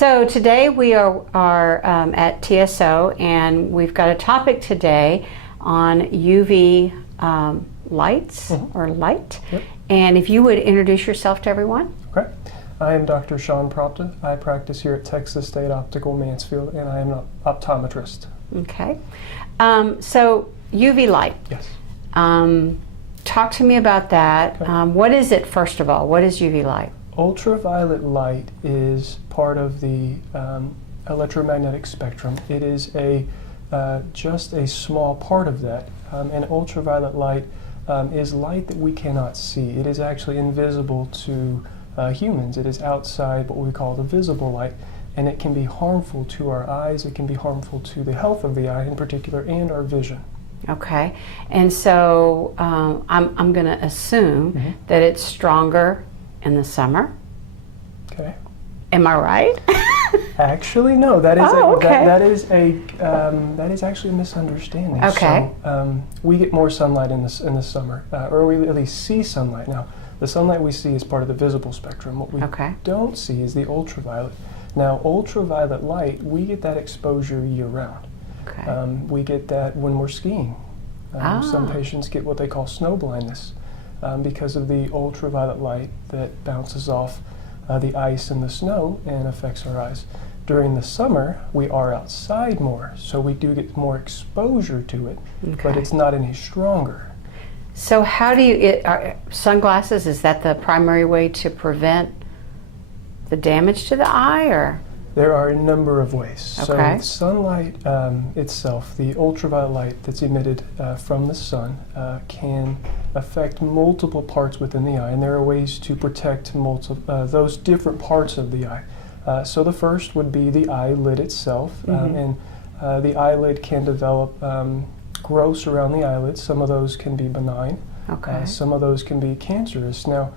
So today we are at TSO, and we've got a topic today on UV lights or light. Yep. And if you would introduce yourself to everyone. Okay. I am Dr. Shawn Prapta. I practice here at Texas State Optical, Mansfield, and I am an optometrist. Okay. So UV light. Yes. Talk to me about that. Okay. What is it, first of all? What is UV light? Ultraviolet light is part of the electromagnetic spectrum. It is just a small part of that. And ultraviolet light is light that we cannot see. It is actually invisible to humans. It is outside what we call the visible light, and it can be harmful to our eyes. It can be harmful to the health of the eye in particular and our vision. Okay. And so I'm going to assume that it's stronger in the summer. Okay. Am I right? Actually, no. That is okay. that is actually a misunderstanding. Okay. So we get more sunlight in the summer, or we at least see sunlight. Now, the sunlight we see is part of the visible spectrum. What we don't see is the ultraviolet. Now, ultraviolet light, we get that exposure year-round. Okay. We get that when we're skiing. Some patients get what they call snow blindness because of the ultraviolet light that bounces off the ice and the snow and affects our eyes. During the summer, we are outside more, so we do get more exposure to it, but it's not any stronger. So how do you, sunglasses, is that the primary way to prevent the damage to the eye, or? There are a number of ways. Okay. So sunlight itself, the ultraviolet light that's emitted from the sun can affect multiple parts within the eye, and there are ways to protect those different parts of the eye. So the first would be the eyelid itself, and the eyelid can develop growths around the eyelid. Some of those can be benign. Okay. Some of those can be cancerous. Now,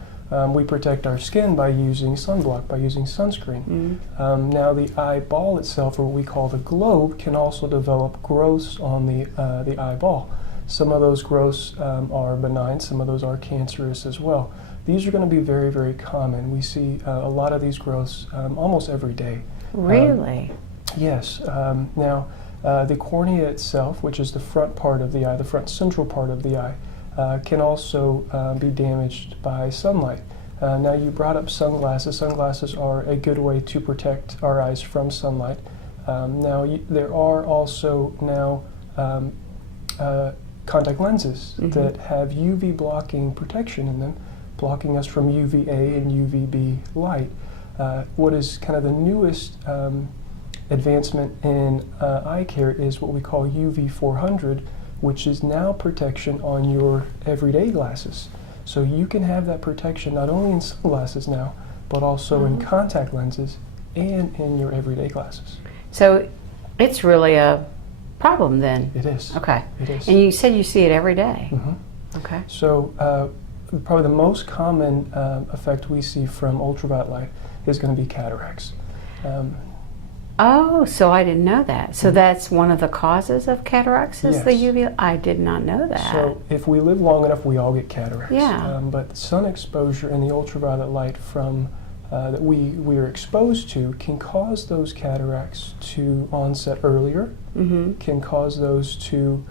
we protect our skin by using sunblock, by using sunscreen. Now the eyeball itself, or what we call the globe, can also develop growths on the eyeball. Some of those growths are benign, some of those are cancerous as well. These are going to be very, very common. We see a lot of these growths almost every day. Really? Yes. Now the cornea itself, which is the front part of the eye, the front central part of the eye, can also be damaged by sunlight. Now you brought up sunglasses. Sunglasses are a good way to protect our eyes from sunlight. Now there are also now contact lenses that have UV blocking protection in them, blocking us from UVA and UVB light. What is kind of the newest advancement in eye care is what we call UV 400, which is now protection on your everyday glasses. So you can have that protection not only in sunglasses now, but also in contact lenses and in your everyday glasses. So it's really a problem then? It is. Okay. It is. And you said you see it every day? Okay. So probably the most common effect we see from ultraviolet light is going to be cataracts. Oh, so I didn't know that. So that's one of the causes of cataracts is the Yes. UV? I did not know that. So if we live long enough, we all get cataracts. Yeah. But sun exposure and the ultraviolet light from that we are exposed to can cause those cataracts to onset earlier, can cause those to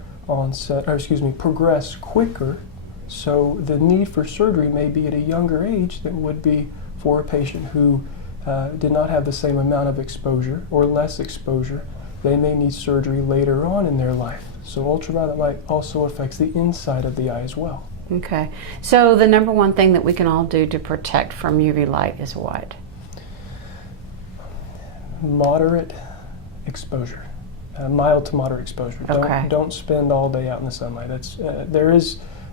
progress quicker. So the need for surgery may be at a younger age than would be for a patient who did not have the same amount of exposure or less exposure. They may need surgery later on in their life. So ultraviolet light also affects the inside of the eye as well. Okay. So the number one thing that we can all do to protect from UV light is what? Moderate exposure. Mild to moderate exposure. Okay. Don't spend all day out in the sunlight. That's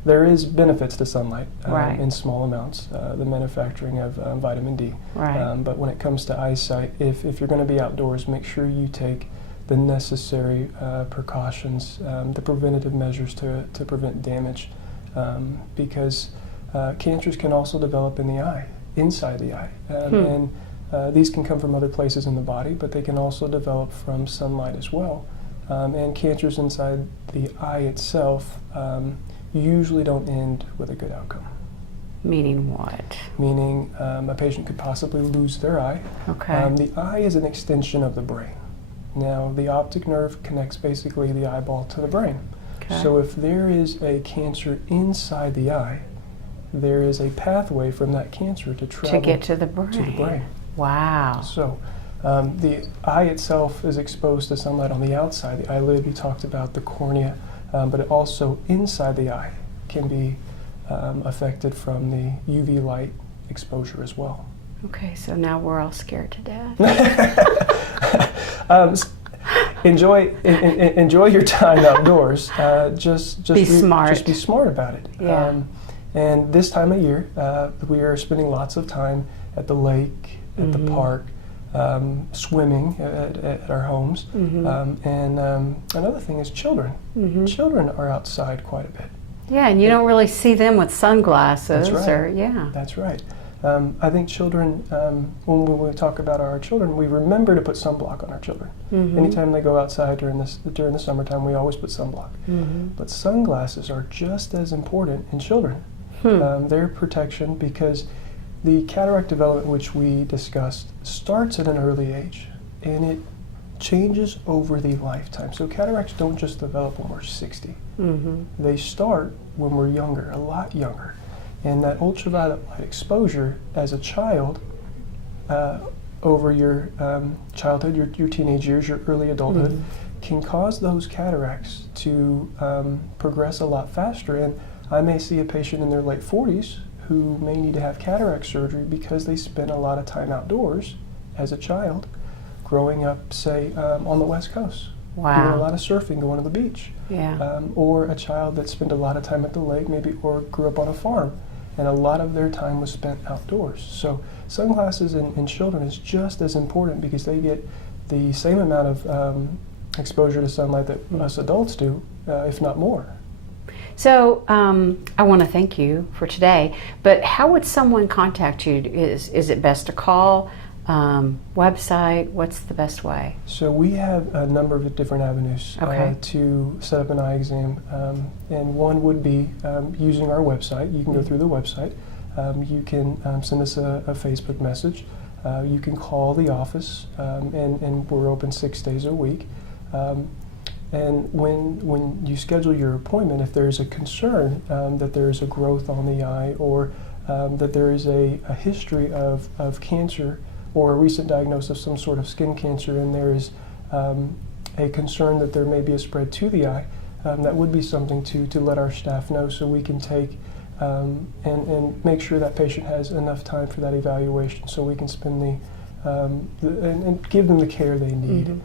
there is benefits to sunlight in small amounts, the manufacturing of vitamin D. Right. But when it comes to eyesight, if you're going to be outdoors, make sure you take the necessary precautions, the preventative measures to prevent damage, because cancers can also develop in the eye, inside the eye. And these can come from other places in the body, but they can also develop from sunlight as well. And cancers inside the eye itself usually don't end with a good outcome. Meaning what? Meaning a patient could possibly lose their eye. Okay. The eye is an extension of the brain. Now, the optic nerve connects basically the eyeball to the brain. Okay. So if there is a cancer inside the eye, there is a pathway from that cancer to travel To get to the brain. to the brain. Wow. So the eye itself is exposed to sunlight on the outside. The eyelid, you talked about the cornea, but it also inside the eye can be affected from the UV light exposure as well. Okay, so now we're all scared to death. Enjoy your time outdoors. Just Be smart. Just be smart about it. Yeah. And this time of year, we are spending lots of time at the lake, at the park, swimming at our homes. And another thing is children. Children are outside quite a bit. Yeah, and you don't really see them with sunglasses. That's right. Or yeah. That's right. I think children, when we talk about our children, we remember to put sunblock on our children. Anytime they go outside during the summertime, we always put sunblock. But sunglasses are just as important in children. Their protection, because the cataract development, which we discussed, starts at an early age, and it changes over the lifetime. So cataracts don't just develop when we're 60. They start when we're younger, a lot younger. And that ultraviolet light exposure as a child, over your childhood, your teenage years, your early adulthood, can cause those cataracts to progress a lot faster. And I may see a patient in their late 40s who may need to have cataract surgery because they spent a lot of time outdoors as a child, growing up, say, on the West Coast. Wow. Doing a lot of surfing, going to the beach. Yeah. Or a child that spent a lot of time at the lake, maybe, or grew up on a farm, and a lot of their time was spent outdoors. So sunglasses in children is just as important because they get the same amount of exposure to sunlight that us adults do, if not more. So I want to thank you for today, but how would someone contact you? Is it best to call, website? What's the best way? So we have a number of different avenues to set up an eye exam, and one would be using our website. You can go through the website. You can send us a Facebook message. You can call the office, and we're open 6 days a week. And when you schedule your appointment, if there's a concern that there is a growth on the eye, or that there is a history of cancer, or a recent diagnosis of some sort of skin cancer, and there is a concern that there may be a spread to the eye, that would be something to let our staff know, so we can take and make sure that patient has enough time for that evaluation, so we can spend and give them the care they need.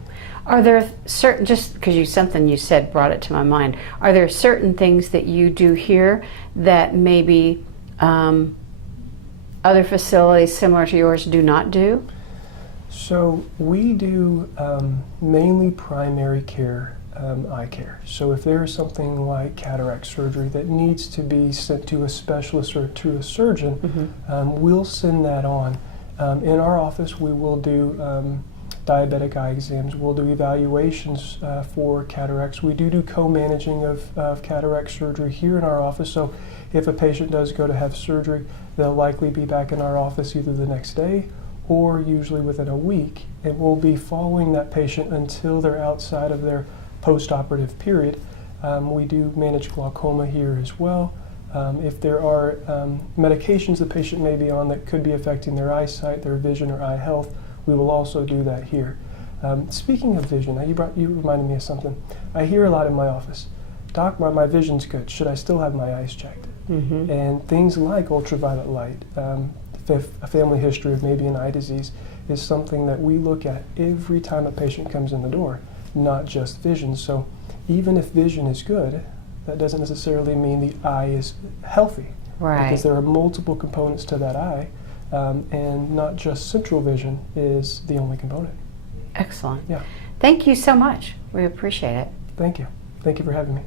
Are there certain, just because something you said brought it to my mind, are there certain things that you do here that maybe other facilities similar to yours do not do? So we do mainly primary care eye care. So if there is something like cataract surgery that needs to be sent to a specialist or to a surgeon, we'll send that on. In our office, we will do diabetic eye exams. We'll do evaluations for cataracts. We do co-managing of cataract surgery here in our office. So if a patient does go to have surgery, they'll likely be back in our office either the next day or usually within a week. And we'll be following that patient until they're outside of their post-operative period. We do manage glaucoma here as well. If there are medications the patient may be on that could be affecting their eyesight, their vision, or eye health, we will also do that here. Speaking of vision, you reminded me of something. I hear a lot in my office, "Doc, my vision's good. Should I still have my eyes checked?" And things like ultraviolet light, a family history of maybe an eye disease, is something that we look at every time a patient comes in the door, not just vision. So even if vision is good, that doesn't necessarily mean the eye is healthy. Right. Because there are multiple components to that eye, and not just central vision is the only component. Excellent. Yeah. Thank you so much. We appreciate it. Thank you. Thank you for having me.